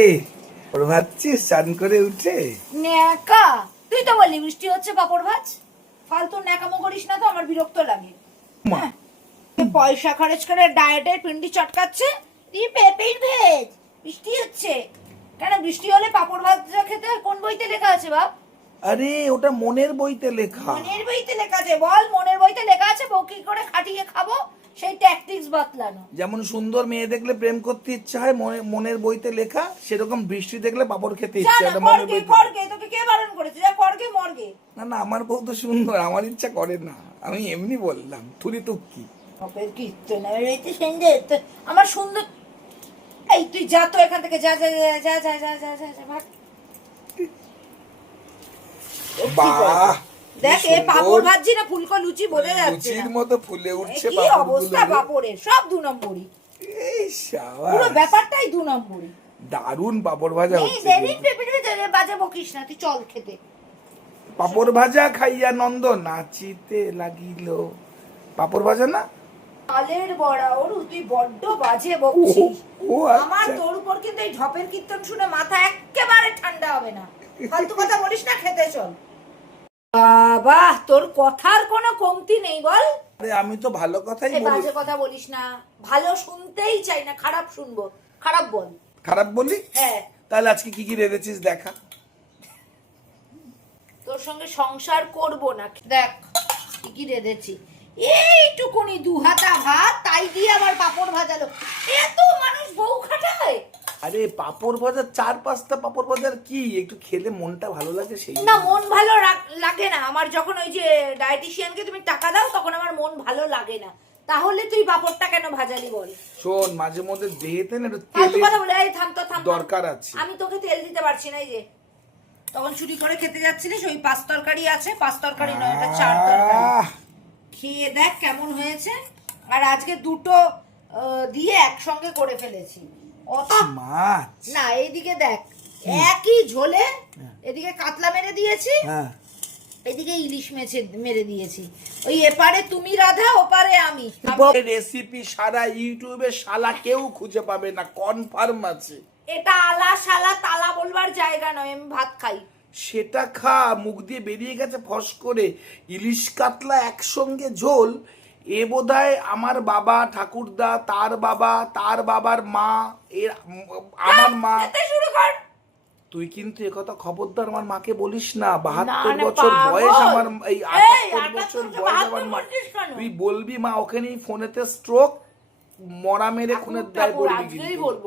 এ ওর ভাবছিস চান করে উঠে। ন্যাকা তুই তো বললি বৃষ্টি হচ্ছে পাপড় ভাজ। ফালতু ন্যাকামো করিস না তো আমার বিরক্ত লাগে। মা। পয়সা খরচ করে ডায়েটের পিন্ডি চটকাচ্ছে তুই ভেজ বৃষ্টি হচ্ছে। কেন বৃষ্টি হলে পাপড় ভাজা খেতে হয়? কোন বইতে লেখা আছে বাপ? আরে ওটা মনের বইতে লেখা। মনের বইতে লেখা আছে বল মনের বইতে লেখা আছে বউ কি করে খাটিয়ে খাব? সেই ট্যাকটিক্স বাতলানো। যেমন সুন্দর মেয়ে দেখলে প্রেম করতে ইচ্ছা হয় মনের বইতে লেখা সেরকম বৃষ্টি দেখলে পাপড় খেতে ইচ্ছা হয়। মনের বইতে করগে তোকে কে বারণ করেছে? যা করগে মরগে না না আমার বউ তো সুন্দর আমার ইচ্ছা করে না। আমি এমনি বললাম থুরি তুক্কি কীর্তন আমার সুন্দর তো আমার সুন্দর এই তুই যা তো এখান থেকে যা যা যা যা যা যা যা যা বাহ! দেখ এ পাপড় ভাজছি না ফুলকো লুচি বোঝা যাচ্ছে লুচির মতো ফুলে উঠছে কি অবস্থা পাপড়ের? সব দু নম্বরই। এই পুরো ব্যাপারটাই দু নম্বরই। দারুণ পাপড় ভাজা এই হচ্ছে দেরি কিন্তু। পেপে পেপে বাজে বকিস না তুই চল খেতে। পাপড় ভাজা খাইয়া নন্দ নাচিতে লাগিল। পাপড় ভাজা না? আলের বড়া ওরু তুই বড্ড বাজে বকছিস। ও, আমার আচ্ছা। তোর উপর কিন্তু এই ঢপের কীর্তন শুনে মাথা একেবারে ঠান্ডা হবে না। ফালতু কথা বলিস না খেতে চল। বাবা তোর কথার কোনো কমতি নেই বল। আরে আমি তো ভালো কথাই বলি। বাজে কথা বলিস না। ভালো শুনতেই চাই না খারাপ শুনব। খারাপ বল। খারাপ বলি? হ্যাঁ। তাহলে আজকে কি কি রেঁধেছিস দেখা? তোর সঙ্গে সংসার করব না। দেখ কি কি রেঁধেছি এইটুকুনি দু হাতা ভাত তাই দিয়ে আবার পাপড় ভাজালো এত মানুষ বউ খাটায় আরে পাপড় ভাজা চার পাঁচটা পাপড় ভাজার কি? একটু খেলে মনটা ভালো লাগে সেই না মন ভালো লাগে না। আমার যখন ওই যে ডায়েটিশিয়ানকে তুমি টাকা দাও তখন আমার মন ভালো লাগে না। তাহলে তুই পাপড়টা কেন ভাজালি বল? শোন মাঝে মধ্যে দেহেতে না একটু ফালতু কথা বলে এই থাম তো থাম। দরকার আছে। আমি তোকে তেল দিতে পারছি না এই যে। তখন চুরি করে খেতে যাচ্ছিলিস ওই পাঁচ তরকারি আছে। পাঁচ তরকারি নয় এটা চার তরকারি। খেয়ে দেখ কেমন হয়েছে। আর আজকে দুটো দিয়ে একসঙ্গে করে ফেলেছি। মাছ? না এইদিকে দেখ একই ঝোলে এদিকে কাতলা মেরে দিয়েছি হ্যাঁ। এদিকে ইলিশ মেছে মেরে দিয়েছি। ওই এপারে তুমি রাধা ওপারে আমি। রেসিপি সারা ইউটিউবে শালা কেউ খুঁজে পাবে না কনফার্ম আছে। এটা আলা শালা তালা বলবার জায়গা নয় আমি ভাত খাই। সেটা খা মুখ দিয়ে বেরিয়ে গেছে ফস করে। ইলিশ কাতলা একসঙ্গে ঝোল এ বোধহয় আমার বাবা ঠাকুরদা তার বাবা তার বাবার মা এর আমার মা। তুই কিন্তু একথা খবরদার আমার মাকে বলিস না। বাহাত্তর বছর বয়স আমার এই আটাত্তর বছর বয়স আমার মা। তুই বলবি মা ওখানেই ফোনেতে স্ট্রোক মরা মেরে খুনের দায় বলবি বলব।